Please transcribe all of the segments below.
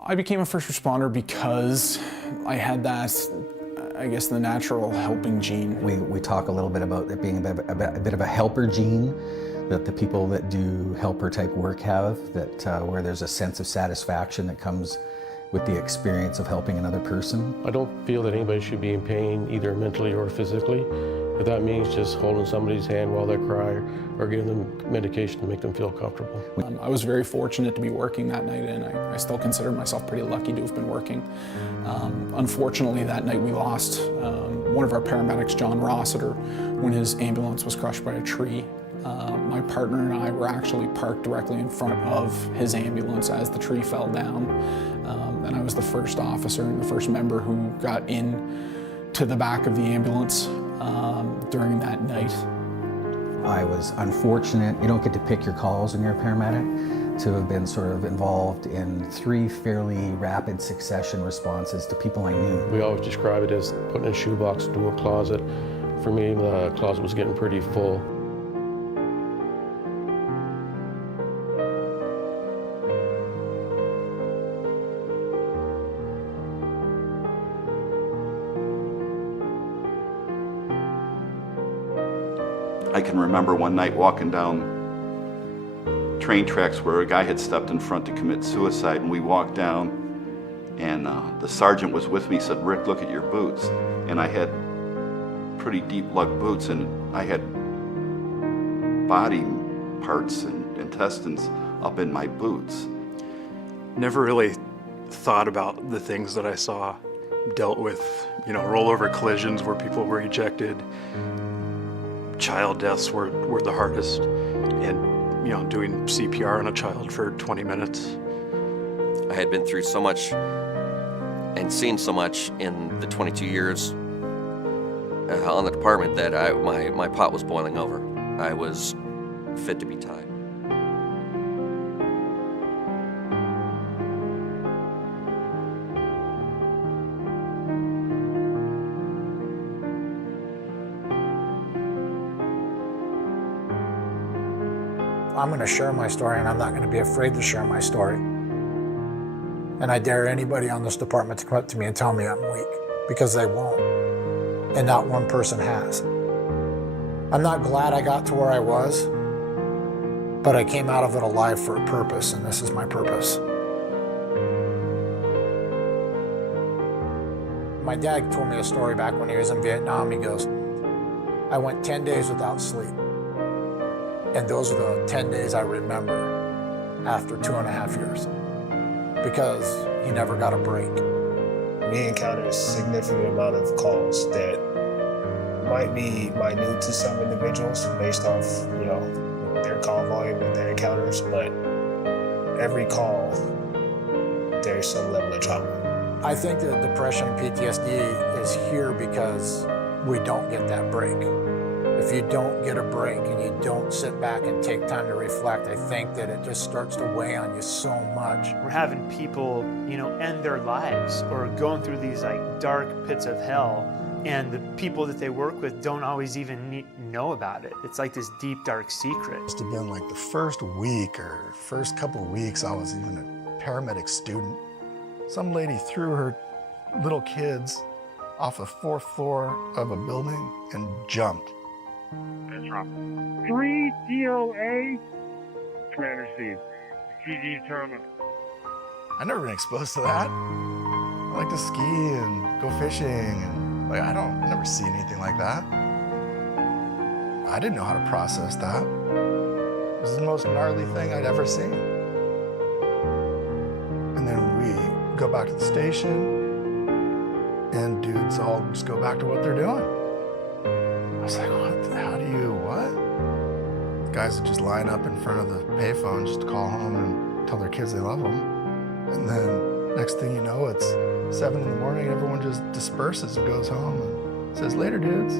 I became a first responder because I had that, I guess, the natural helping gene. We talk a little bit about it being a bit of a helper gene that the people that do helper type work have, that where there's a sense of satisfaction that comes with the experience of helping another person. I don't feel that anybody should be in pain, either mentally or physically. If that means just holding somebody's hand while they cry or giving them medication to make them feel comfortable. I was very fortunate to be working that night, and I still consider myself pretty lucky to have been working. Unfortunately, that night we lost one of our paramedics, John Rossiter, when his ambulance was crushed by a tree. My partner and I were actually parked directly in front of his ambulance as the tree fell down. And I was the first officer and the first member who got in to the back of the ambulance during that night. I was unfortunate, you don't get to pick your calls when you're a paramedic, to have been sort of involved in 3 fairly rapid succession responses to people I knew. We always describe it as putting a shoebox into a closet. For me, the closet was getting pretty full. I can remember one night walking down train tracks where a guy had stepped in front to commit suicide, and we walked down, and the sergeant was with me. He said, "Rick, look at your boots." And I had pretty deep lug boots, and I had body parts and intestines up in my boots. Never really thought about the things that I saw. Dealt with, rollover collisions where people were ejected. Child deaths were the hardest, and doing CPR on a child for 20 minutes. I had been through so much and seen so much in the 22 years on the department that my pot was boiling over. I was fit to be tied. I'm going to share my story, and I'm not going to be afraid to share my story. And I dare anybody on this department to come up to me and tell me I'm weak, because they won't. And not one person has. I'm not glad I got to where I was, but I came out of it alive for a purpose, and this is my purpose. My dad told me a story back when he was in Vietnam. He goes, I went 10 days without sleep. And those are the 10 days I remember after 2.5 years, because he never got a break. We encountered a significant amount of calls that might be minute to some individuals based off, their call volume and their encounters, but every call, there's some level of trauma. I think that depression and PTSD is here because we don't get that break. If you don't get a break and you don't sit back and take time to reflect, I think that it just starts to weigh on you so much. We're having people, end their lives or going through these dark pits of hell, and the people that they work with don't always even know about it. It's like this deep, dark secret. It must have been like the first week or first couple of weeks I was even a paramedic student. Some lady threw her little kids off the 4th floor of a building and jumped. That's wrong. 3 DOA. Commander Steve. GG Terminal. I've never been exposed to that. I like to ski and go fishing, and I never see anything like that. I didn't know how to process that. It was the most gnarly thing I'd ever seen. And then we go back to the station, and dudes all just go back to what they're doing. I was like, what? Guys would just line up in front of the payphone just to call home and tell their kids they love them. And then next thing you know, it's 7 in the morning, everyone just disperses and goes home and says, later, dudes.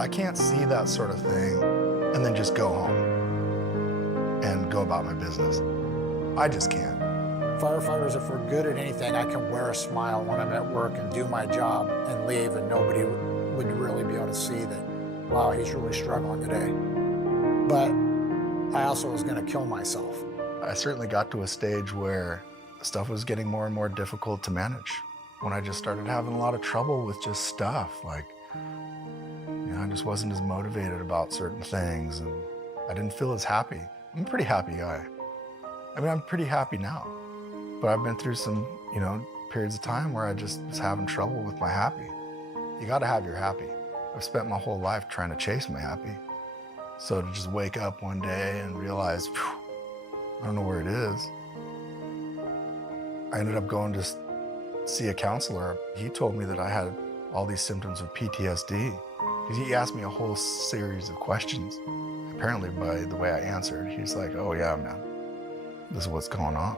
I can't see that sort of thing and then just go home and go about my business. I just can't. Firefighters, if we're good at anything, I can wear a smile when I'm at work and do my job and leave, and nobody would really be able to see that, wow, he's really struggling today. But I also was going to kill myself. I certainly got to a stage where stuff was getting more and more difficult to manage. When I just started having a lot of trouble with just stuff, like, you know, I just wasn't as motivated about certain things, and I didn't feel as happy. I'm a pretty happy guy. I mean, I'm pretty happy now, but I've been through some, you know, periods of time where I just was having trouble with my happy. You gotta have your happy. I've spent my whole life trying to chase my happy. So to just wake up one day and realize, I don't know where it is. I ended up going to see a counselor. He told me that I had all these symptoms of PTSD. He asked me a whole series of questions. Apparently by the way I answered, he's like, oh yeah, man, this is what's going on.